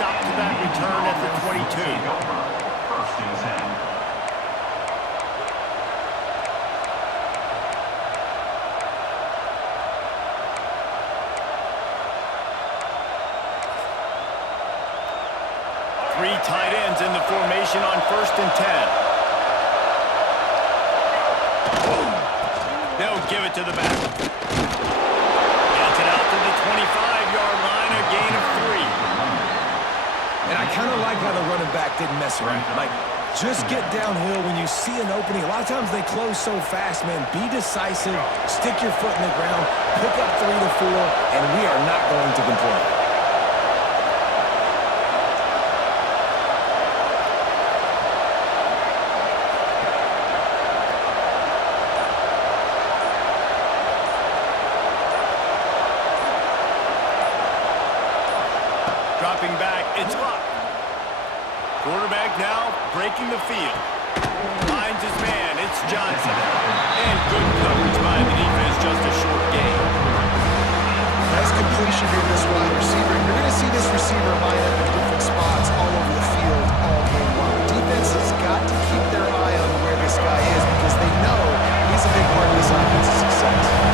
stop to that return at the 22. First and 10. Three tight ends in the formation on 1st and 10. They'll give it to the back. Gets it out to the 25-yard line, a gain of 3. And I kind of like how the running back didn't mess around. Like, just get downhill when you see an opening. A lot of times they close so fast, man. Be decisive, stick your foot in the ground, pick up 3 to 4, and we are not going to complain. Dropping back, it's Luck. Quarterback now breaking the field. Finds his man, it's Johnson. And good coverage by the defense, just a short gain. Nice completion to this wide receiver. You're going to see this receiver line up in different spots all over the field all game long. Defense has got to keep their eye on where this guy is because they know he's a big part of this offense's success.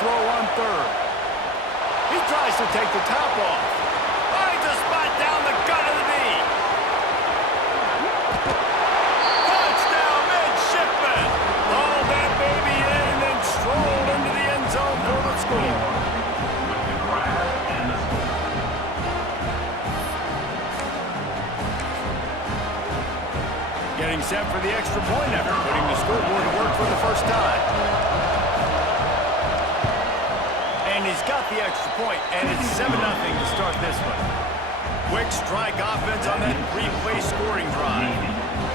Throw on 3rd. He tries to take the top off. Finds a spot down the gut of the knee. Touchdown, midshipman. Hauled that baby in and then strolled into the end zone for the score. Getting set for the extra point effort, putting the scoreboard to work for the first time. And he's got the extra point, and it's 7-0 to start this one. Quick strike offense on that three-play scoring drive.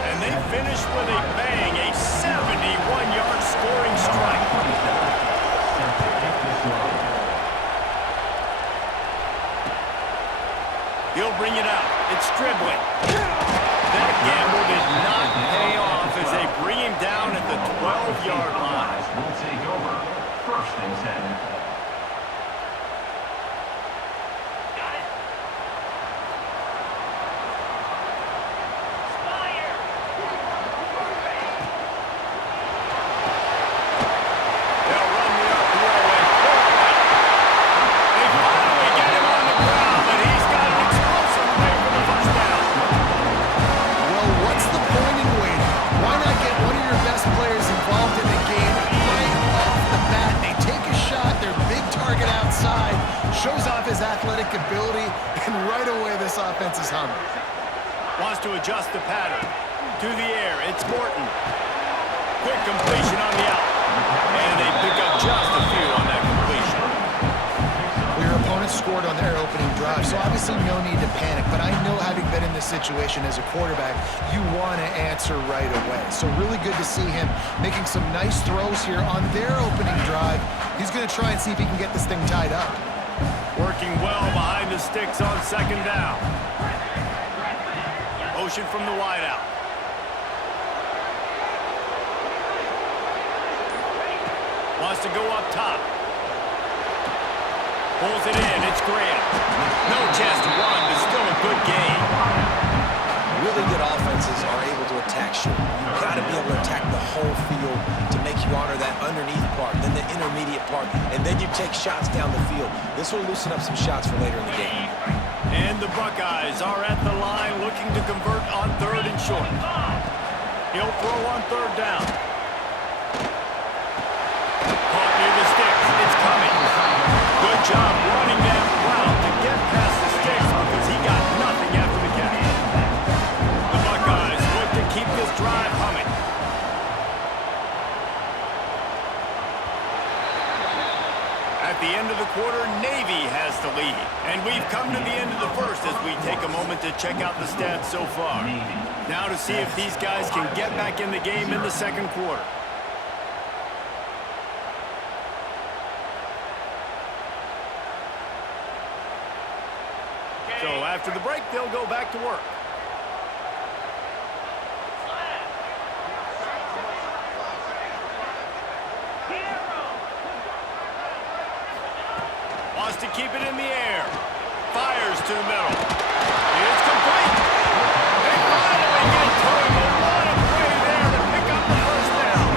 And they finish with a bang, a 71-yard scoring strike. He'll bring it out. It's dribbling. That gamble did not pay off as they bring him down at the 12-yard line. Will take over. First and 10. Shows off his athletic ability, and right away this offense is humming. Wants to adjust the pattern. To the air, it's Morton. Quick completion on the out. And they pick up just a few on that completion. Well, your opponent scored on their opening drive, so obviously no need to panic. But I know having been in this situation as a quarterback, you want to answer right away. So really good to see him making some nice throws here on their opening drive. He's going to try and see if he can get this thing tied up. Working well behind the sticks on 2nd down. Motion from the wideout. Wants to go up top. Pulls it in. It's Grant. No chance to run, but still a good game. Really good offenses are able to attack short. You've got to be able to attack the whole field to make you honor that underneath part, then the intermediate part, and then you take shots down the field. This will loosen up some shots for later in the game. And the Buckeyes are at the line looking to convert on 3rd and short. He'll throw on 3rd down. Caught near the sticks. It's coming. Good job running that route to get past the sticks because he got nothing after the catch. The Buckeyes look to keep this drive humming. At the end of the quarter, Navy has the lead. And we've come to the end of the first as we take a moment to check out the stats so far. Now to see if these guys can get back in the game in the second quarter. So after After the break, they'll go back to work. Wants to keep it in the air. Fires to the middle. It's complete. They finally get to him. A lot of play there to pick up the first down.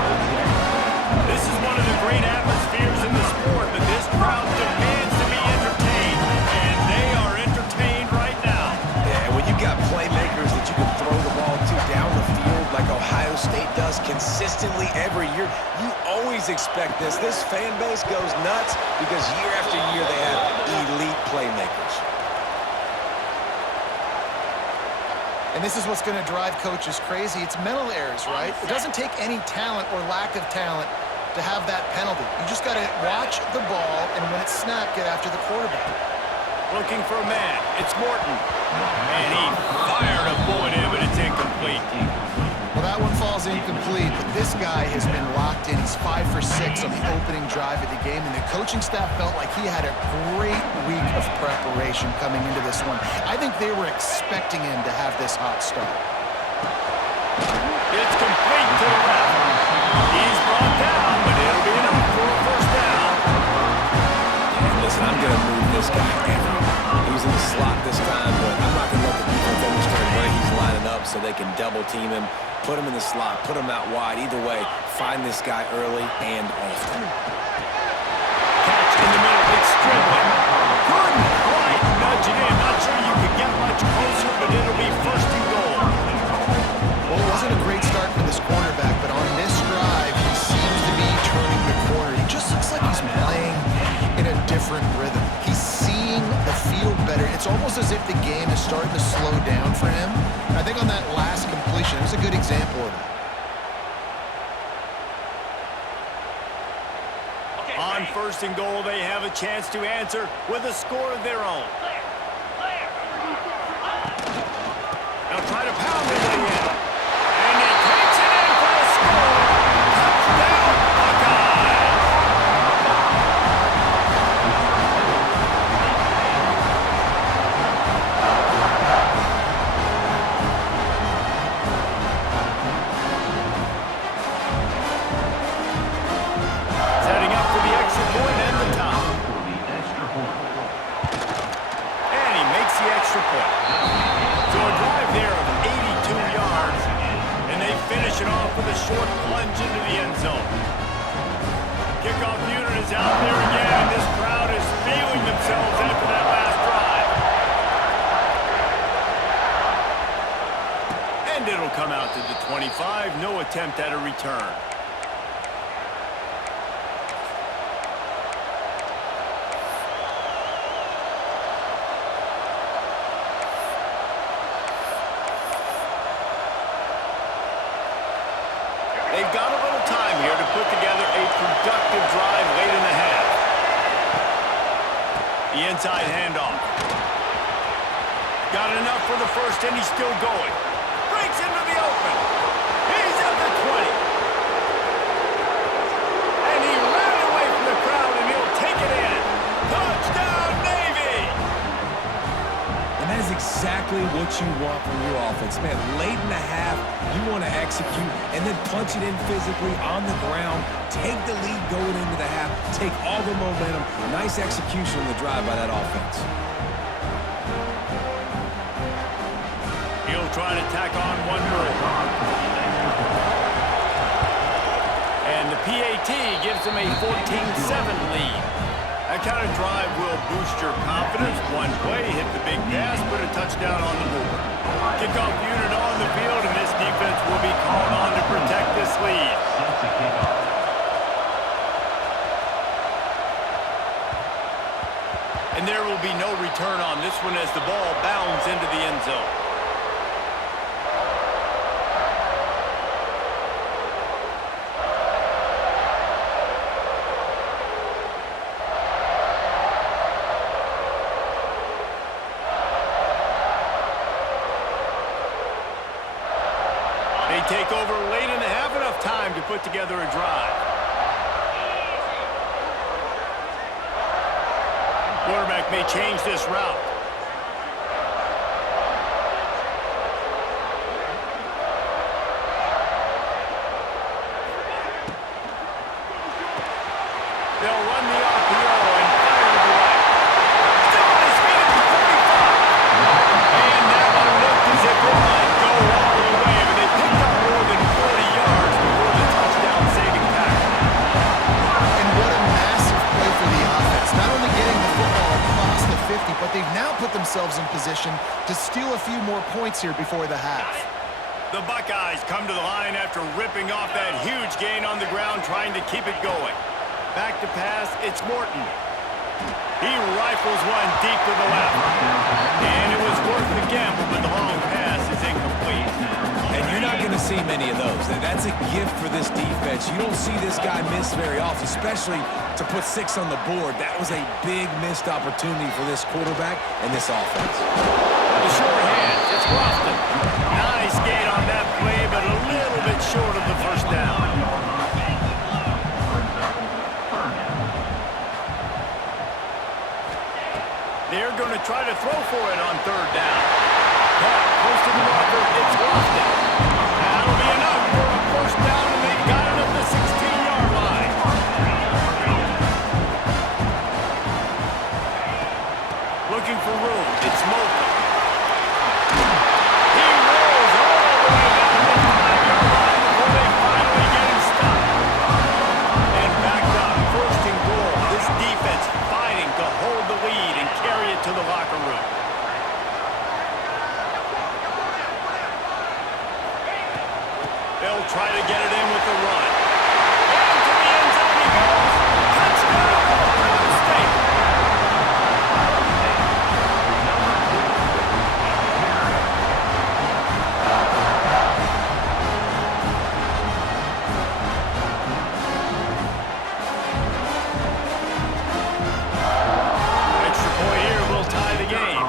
This is one of the great atmospheres in the sport, but this crowd demands to be entertained, and they are entertained right now. Yeah, when you got playmakers that you can throw the ball to down the field like Ohio State does consistently every year, you always expect this. This fan base goes nuts because year after year they have elite playmakers. And this is what's going to drive coaches crazy. It's mental errors, right? It doesn't take any talent or lack of talent to have that penalty. You just got to watch the ball, and when it's snapped, get after the quarterback. Looking for a man. It's Morton. And he fired a bullet in, but it's incomplete. Well, that one falls incomplete, but this guy has been locked in. He's 5 for 6 on the opening drive of the game, and the coaching staff felt like he had a great week of preparation coming into this one. I think they were expecting him to have this hot start. It's complete to the left. He's brought down, but it'll be enough for a first down. And listen, I'm going to move this guy everywhere. He's in the slot this time, but I'm not going to let the defense demonstrate where he's lining up so they can double team him, put him in the slot, put him out wide. Either way, find this guy early and often. Catch in the middle. It's Strickland. Couldn't quite nudge it in. Not sure you could get much closer, but it'll be first and goal. Well, it wasn't a great start for this quarterback, but on this drive, he seems to be turning the corner. He just looks like he's playing in a different rhythm. He's seeing the field better. It's almost as if the game is starting to slow down for him. I think on that last completion, it was a good example of that. On first and goal, they have a chance to answer with a score of their own. Now try to pound it in. And he takes it in for a score. Touchdown, Buckeyes. Setting up for the extra point and the top. For the extra point. And he makes the extra point. So a drive there of 82 yards, and they finish it off with a short plunge into the end zone. Kickoff unit is out there again, and this crowd is feeling themselves after that last drive. And it'll come out to the 25, no attempt at a return. They've got a little time here to put together a productive drive late in the half. The inside handoff. Got enough for the first, and he's still going. Breaks into the open. He's at the 20. And he ran away from the crowd, and he'll take it in. Touchdown, Navy! And that is exactly what you want from your offense. Man, late in the half, you want to execute and then punch it in physically on the ground, take the lead going into the half, take all the momentum. Nice execution on the drive by that offense. He'll try to tack on one more. And the PAT gives him a 14-7 lead. That kind of drive will boost your confidence. One play, hit the big pass, put a touchdown on the board. Kickoff unit on the field, and this defense will be called on to protect this lead. Sets the kickoff. And there will be no return on this one as the ball bounds into the end zone. They take over late in the half, enough time to put together a drive. Quarterback may change this route. to steal a few more points here before the half. The Buckeyes come to the line after ripping off that huge gain on the ground, trying to keep it going. Back to pass, it's Morton. He rifles one deep to the left. And it was worth the gamble, but the long pass is incomplete. And you're not going to see many of those. That's a gift for this defense. You don't see this guy miss very often, especially to put 6 on the board. That was a big missed opportunity for this quarterback and this offense. The short hand, it's Lofton. Nice gain on that play, but a little bit short of the first down. They're going to try to throw for it on 3rd down. Close to the marker, it's Lofton. That'll be enough for a first down, and they've got it at the 16-yard line. Looking for room, it's Mobley. He rolls all the way down the 5-yard line before they finally get him stopped. And backed up, 1st and goal. This defense fighting to hold the lead and carry it to the locker room. They'll try to get it in with the run. And to the end zone he goes. Touchdown, Ohio State. Extra point here will tie the game.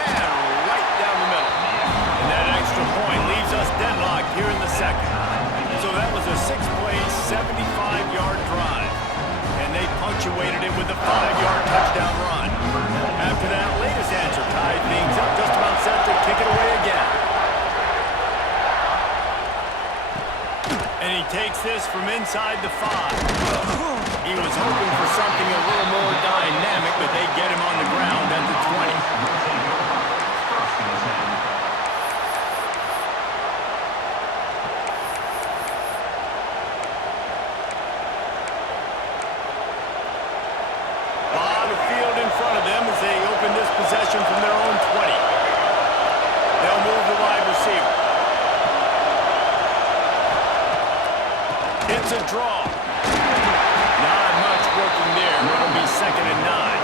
And right down the middle. And that extra point leaves us deadlocked here in the second. So that was a 6-play, 75-yard drive. And they punctuated it with a 5-yard touchdown run. After that latest answer tied things up, just about set to kick it away again. And he takes this from inside the 5. He was hoping for something a little more dynamic, but they get him on the ground at the 20. Possession from their own 20. They'll move the wide receiver. It's a draw. Not much working there. It'll be 2nd and 9.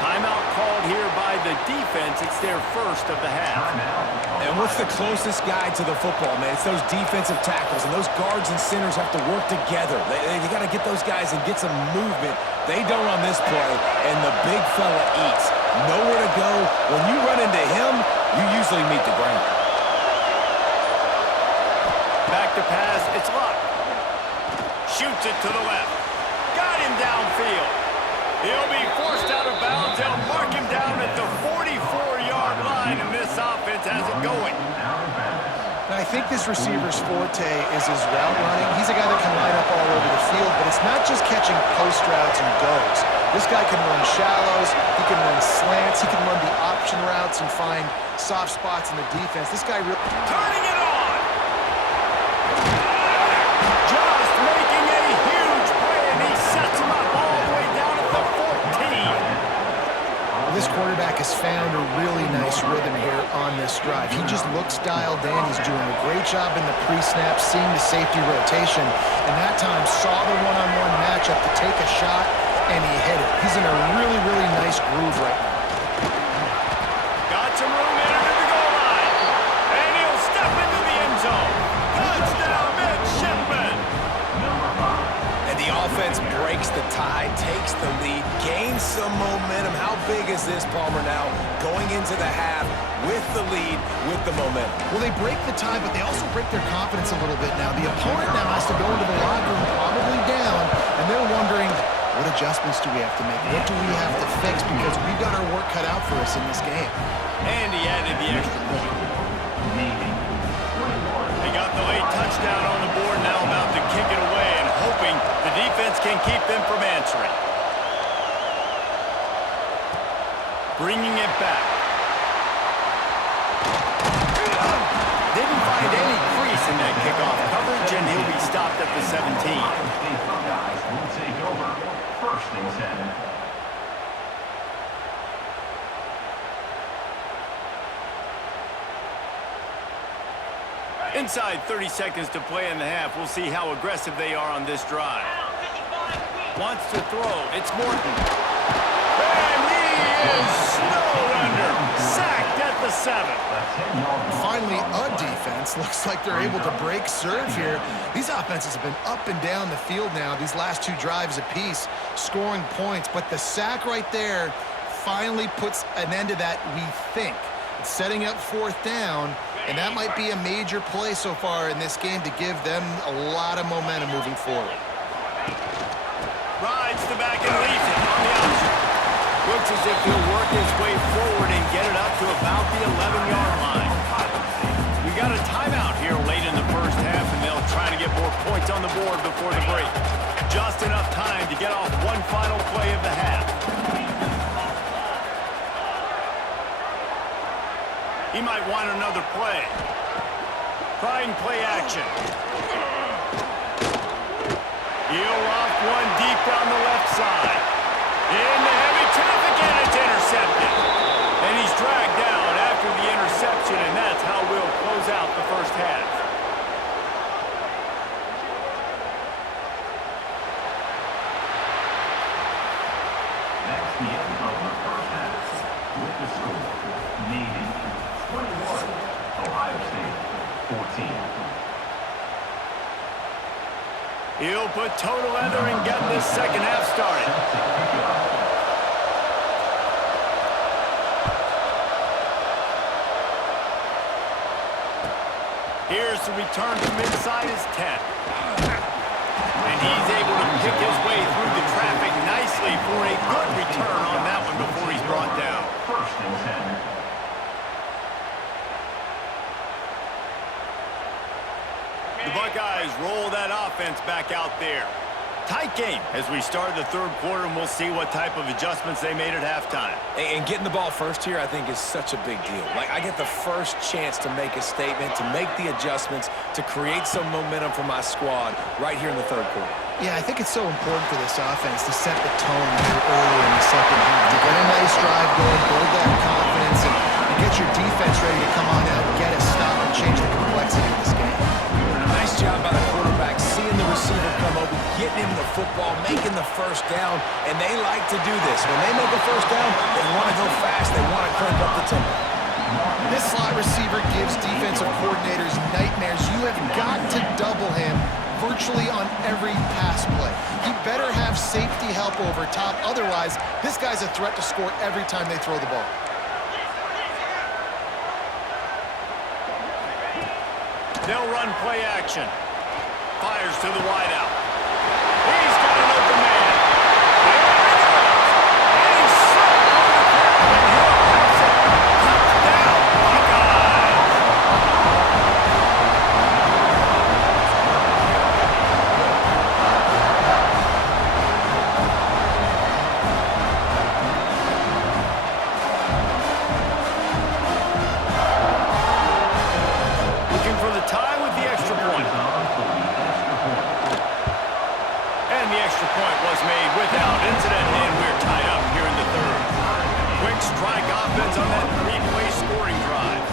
Timeout called here by the defense. It's their first of the half. And what's the closest guy to the football, man? It's those defensive tackles, and those guards and centers have to work together. They got to get those guys and get some movement. They don't on this play, and the big fella eats. Nowhere to go. When you run into him, you usually meet the ground. Back to pass, it's Luck. Shoots it to the left. Got him downfield. He'll be forced out of bounds. They'll mark him down at the 44-yard line, and this offense has it going. And I think this receiver's forte is his route running. He's a guy that can line up all over the field, but it's not just catching post routes and goes. This guy can run shallows, he can run slants, he can run the option routes and find soft spots in the defense. This guy really... Turning it on! Just making a huge play, and he sets him up all the way down at the 14. This quarterback has found a really nice rhythm here on this drive. He just looks dialed in. He's doing a great job in the pre-snap, seeing the safety rotation, and that time saw the one-on-one matchup to take a shot, and he hit it. He's in a really, really nice groove right now. Got some room in at the goal line, and he'll step into the end zone. Touchdown, midshipman! And the offense breaks the tie, takes the lead, gains some momentum. How big is this, Palmer, now going into the half with the lead, with the momentum? Well, they break the tie, but they also break their confidence a little bit now. The opponent now has to go into the locker room probably down, and they're wondering, what adjustments do we have to make? What do we have to fix? Because we've got our work cut out for us in this game. And he added the extra point. They got the late touchdown on the board, now about to kick it away and hoping the defense can keep them from answering. Bringing it back. Didn't find any crease in that kickoff coverage, and he'll be stopped at the 17. Inside 30 seconds to play in the half. We'll see how aggressive they are on this drive. Wants to throw. It's Morton. And he is snowed under. Sacked at the 7. Finally, a defense. Looks like they're able to break serve here. These offenses have been up and down the field now, these last 2 drives apiece, scoring points. But the sack right there finally puts an end to that, we think. It's setting up 4th down, and that might be a major play so far in this game to give them a lot of momentum moving forward. Rides the back and leaves it on the option. Looks as if he'll work his way forward and get it up to about the 11-yard line. We got a timeout here late in the first half, and they'll try to get more points on the board before the break. Just enough time to get off one final play of the half. He might want another play. Trying play action. He'll loft one deep down the left side. Into heavy traffic, and it's intercepted. And he's dragged down after the interception, and that's how we'll close out the first half. That's the end of the first half. With the score, Navy 21, Ohio State 14. He'll put total leather and get this second half started. Here's the return from inside his 10. And he's able to pick his way through the traffic nicely for a good return on that one before he's brought down. 1st and 10. The Buckeyes roll that offense back out there. Tight game as we start the 3rd quarter, and we'll see what type of adjustments they made at halftime. And getting the ball first here, I think, is such a big deal. Like, I get the first chance to make a statement, to make the adjustments, to create some momentum for my squad right here in the 3rd quarter. Yeah, I think it's so important for this offense to set the tone here early in the second half. To get a nice drive going, build that confidence, and get your defense ready to come on out, get a stop, and change the complexity of this game. Nice job by the quarterback, seeing the receiver come open, getting him the football, making the first down, and they like to do this. When they make a first down, they want to go fast, they want to crank up the tempo. This slot receiver gives defensive coordinators nightmares. You have got to double him virtually on every pass play. He better have safety help over top. Otherwise, this guy's a threat to score every time they throw the ball. They'll run play action. Fires to the wideout. He's got an open man. There he goes. And he's slipped through the crowd, and he'll pass it. Touchdown, Buckeyes. Looking for the tie with the extra point. And the extra point was made without incident, and we're tied up here in the 3rd. Quick strike offense on that 3-play scoring drive.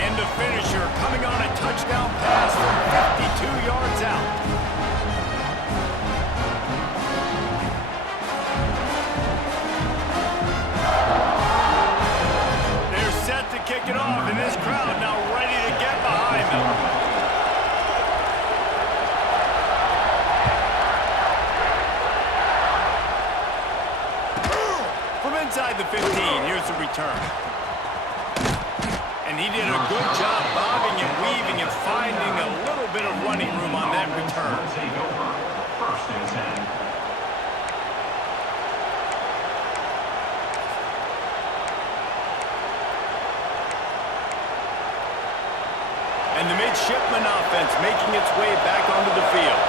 And the finisher coming on a touchdown pass from 52 yards out. They're set to kick it off, and this crowd now ready to get behind them. From inside the 15, here's the return. And he did a good job bobbing and weaving and finding a little bit of running room on that return. Take over. 1st and 10. And the midshipman offense making its way back onto the field.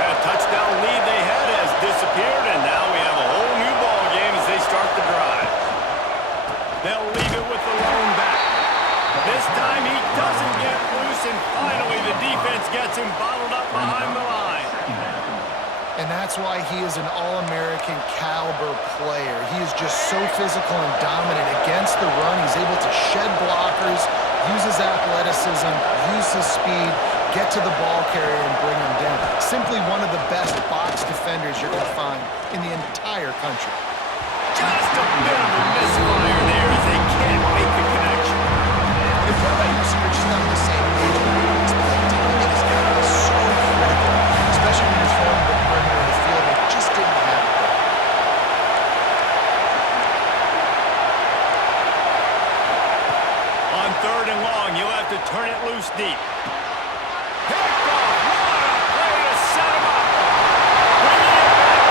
That touchdown lead they had has disappeared, and now we have a whole new ball game as they start the drive. They'll leave it with the lone back. This time he doesn't get loose, and finally the defense gets him bottled up behind the line. And and that's why he is an All-American caliber player. He is just so physical and dominant against the run. He's able to shed blockers, use his athleticism, use his speed, get to the ball carrier and bring him down. Simply one of the best box defenders you're going to find in the entire country. Just a bit of a misfire there as they can't make the connection. The playmakers are just not on the same page. Timing has got to be so critical, especially when you're throwing the perimeter of the field. They just didn't have it there. On 3rd and long, you'll have to turn it loose deep. Picked off. What a play to set him up. Bringing it back.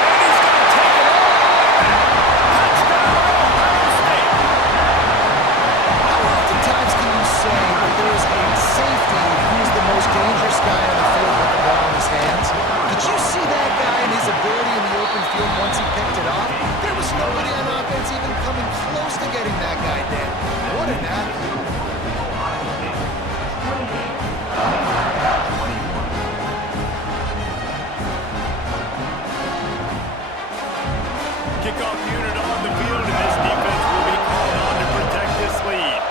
And he's going to take it all. Touchdown, Ohio State. How oftentimes can you say that there is a safety who's the most dangerous guy on the field with the ball in his hands? Did you see that guy and his ability in the open field once he picked it off? There was nobody on offense even coming close to getting that guy down. What an athlete. Kickoff unit on the field, and this defense will be called on to protect this lead.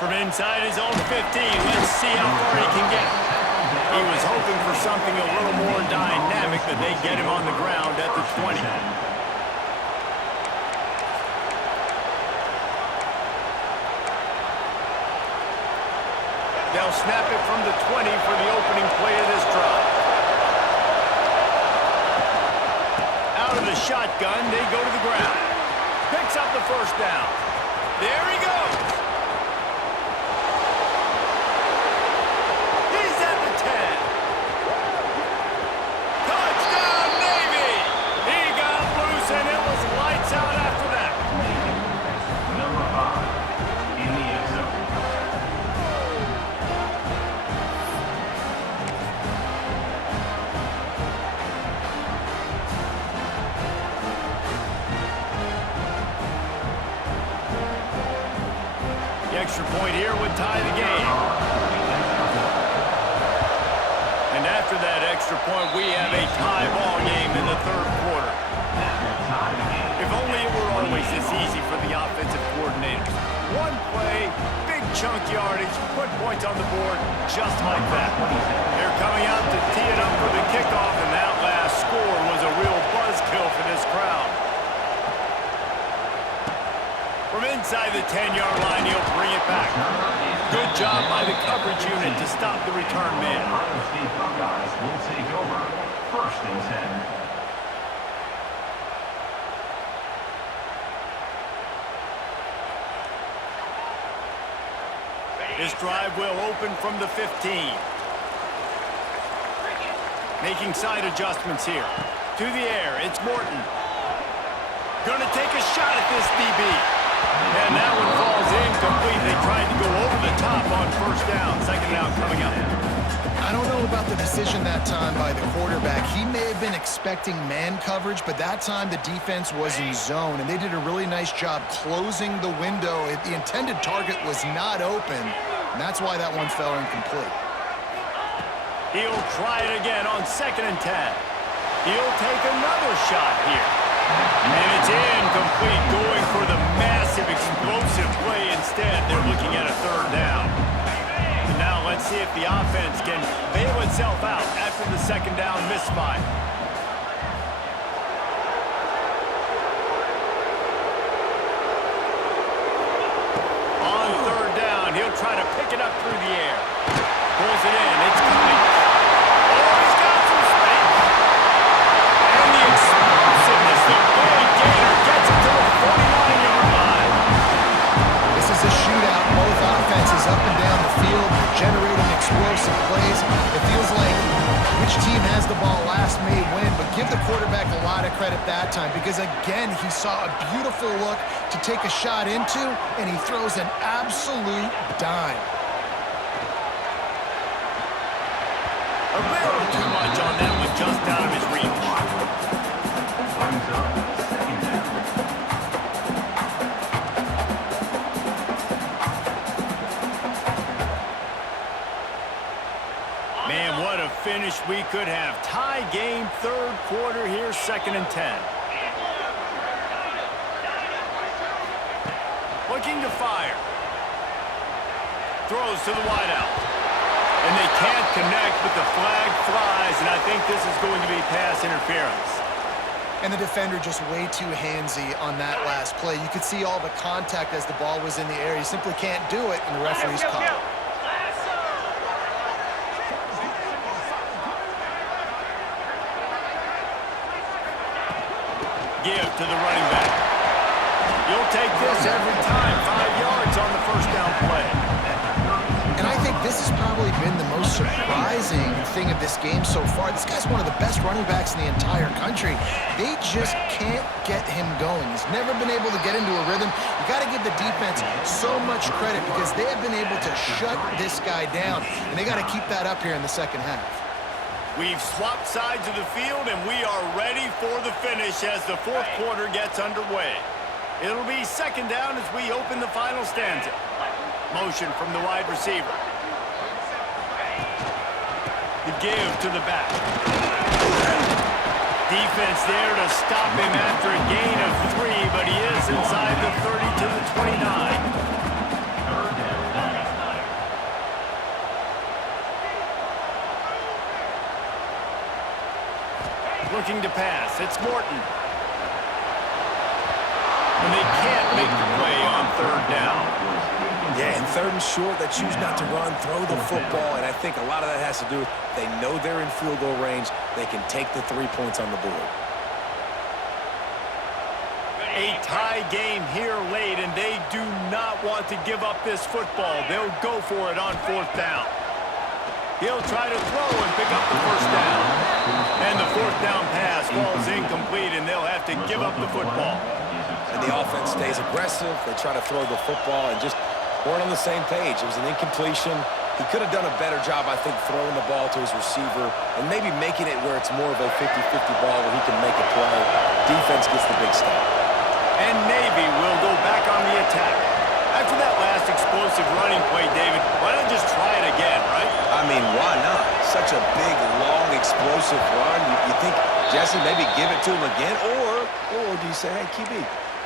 From inside his own 15, let's see how far he can get. He was hoping for something a little more dynamic, but they get him on the ground at the 20. They'll snap it from the 20 for the opening play of this drive. Out of the shotgun, they go to the ground. Picks up the first down. There he goes. He's at the 10. Touchdown, Navy! He got loose, and it was lights out after that. Number 5 in the end zone. The extra point here would tie the game. And after that extra point, we have a tie ball game in the 3rd quarter. If only it were always this easy for the offensive coordinators. One play, big chunk yardage, put points on the board, just like that. They're coming out to tee it up for the kickoff, and that last score was a real buzzkill for this crowd. From inside the 10-yard line, he'll bring it back. Good job by the coverage unit to stop the return man. Ohio State Buckeyes will take over 1st and 10. This drive will open from the 15. Making side adjustments here. To the air, it's Morton. Gonna take a shot at this DB. And that one falls incomplete. They tried to go over the top on 1st down. 2nd down coming up. I don't know about the decision that time by the quarterback. He may have been expecting man coverage, but that time the defense was in zone, and they did a really nice job closing the window. The intended target was not open, and that's why that one fell incomplete. He'll try it again on 2nd and 10. He'll take another shot here. And it's incomplete, going for the massive, explosive play instead. They're looking at a 3rd down. And now let's see if the offense can bail itself out after the 2nd down misfire. On 3rd down, he'll try to pick it up through the air. Pulls it in, it's coming. Oh, he's got some space. And the explosiveness, the big gainer gets it to the 49-yard line. This is a shootout. Both offenses up and down the field, generating explosive plays. It feels like which team has the ball last may win, but give the quarterback a lot of credit that time because, again, he saw a beautiful look to take a shot into, and he throws an absolute dime. A little too much on that one, just out of his reach. Brings up 2nd down. finish we could have. Tie game, third quarter here, 2nd and 10. Looking to fire. Throws to the wideout. And they can't connect, but the flag flies, and I think this is going to be pass interference. And the defender just way too handsy on that last play. You could see all the contact as the ball was in the air. You simply can't do it, and the referee's called it. Give to the running back. You'll take this every time. 5 yards on the first down play. And I think this has probably been the most surprising thing of this game so far. This guy's one of the best running backs in the entire country. They just can't get him going. He's never been able to get into a rhythm. You got to give the defense so much credit because they have been able to shut this guy down, and they got to keep that up here in the second half. We've swapped sides of the field, and we are ready for the finish as the fourth quarter gets underway. It'll be 2nd down as we open the final stanza. Motion from the wide receiver. The give to the back. Defense there to stop him after a gain of 3, but he is inside the 30 to the 29. Looking to pass. It's Morton. And they can't make the play on 3rd down. Yeah, and 3rd and short, they choose not to run, throw the football, and I think a lot of that has to do with they know they're in field goal range. They can take the 3 points on the board. A tie game here late, and they do not want to give up this football. They'll go for it on 4th down. He'll try to throw and pick up the 1st down. And the 4th down pass falls incomplete, and they'll have to give up the football. And the offense stays aggressive. They try to throw the football and just weren't on the same page. It was an incompletion. He could have done a better job, I think, throwing the ball to his receiver and maybe making it where it's more of a 50-50 ball where he can make a play. Defense gets the big stop. And Navy will go back on the attack. After that last explosive running play, David, why not just try it again, right? I mean, why not? Such a big, long, explosive run. You think, Jesse, maybe give it to him again? Or do you say, hey, QB,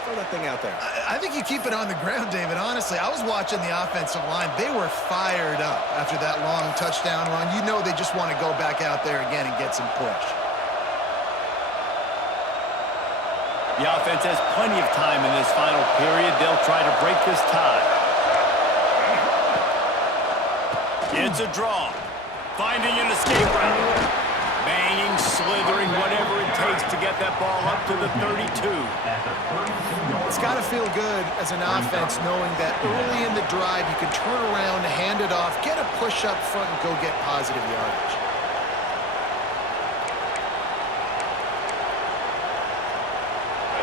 throw that thing out there? I think you keep it on the ground, David. Honestly, I was watching the offensive line. They were fired up after that long touchdown run. You know they just want to go back out there again and get some push. The offense has plenty of time in this final period. They'll try to break this tie. It's a draw. Finding an escape route. Banging, slithering, whatever it takes to get that ball up to the 32. It's got to feel good as an offense knowing that early in the drive you can turn around, hand it off, get a push up front, and go get positive yardage.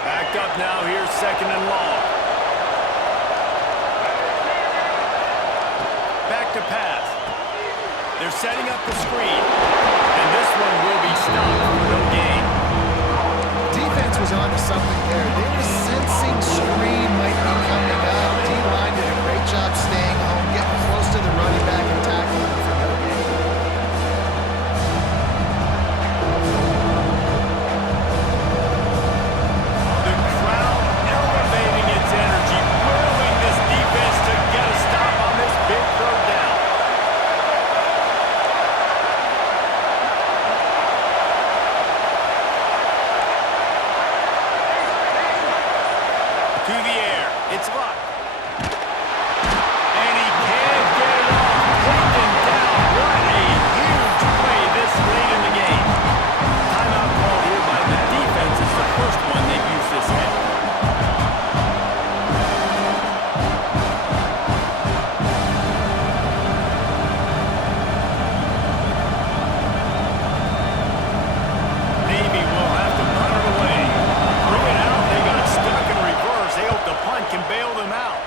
Backed up now here, 2nd and long. Back to pass. They're setting up the screen. And this one will be stopped for no gain. Defense was on to something there. They were sensing screen might be coming up. D-line did a great job staying home, getting close to the running back and tackling him for no gain. The crowd elevating its energy, willing this defense to get a stop on this big 3rd down. To the air. It's Luck. And he can't get it off. Taken down. What a huge play this late in the game. Timeout called here by the defense. It's the first one they've used this half. Navy will have to punt it away. Bring it out. They got stuck in reverse. They hope the punt can bail them out.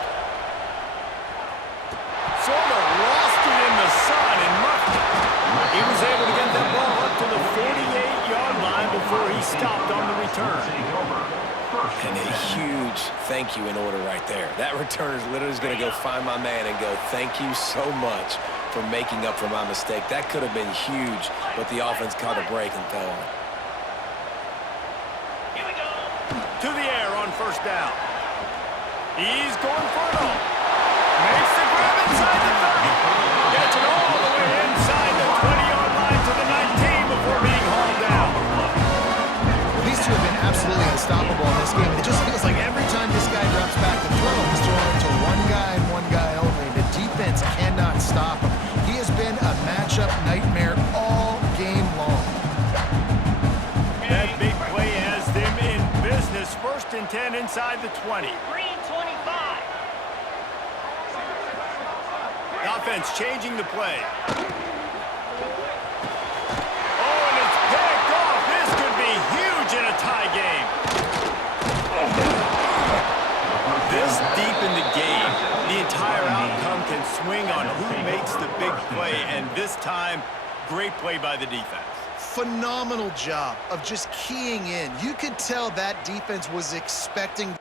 Sort of lost it in the sun and muffed it. He was able to get that ball up to the 48-yard line before he stopped on the return. And a huge thank you in order right there. That return is literally going to go find my man and go, thank you so much for making up for my mistake. That could have been huge, but the offense caught a break and fell on it. To the air on first down. He's going for it all. Makes the grab inside the 30. Gets it all the way inside the 20-yard line to the 19 before being hauled down. These two have been absolutely unstoppable in this game. It just feels like every time this guy drops back to throw, he's throwing it to one guy and one guy only. The defense cannot stop him. He has been a matchup nightmare all game long. That big play has them in business. First and 10 inside the 20. Green 25. Offense changing the play. Oh, and it's picked off. This could be huge in a tie game. This deep in the game, the entire outcome can swing on who makes the big play, and this time, great play by the defense. Phenomenal job of just keying in. You could tell that defense was expecting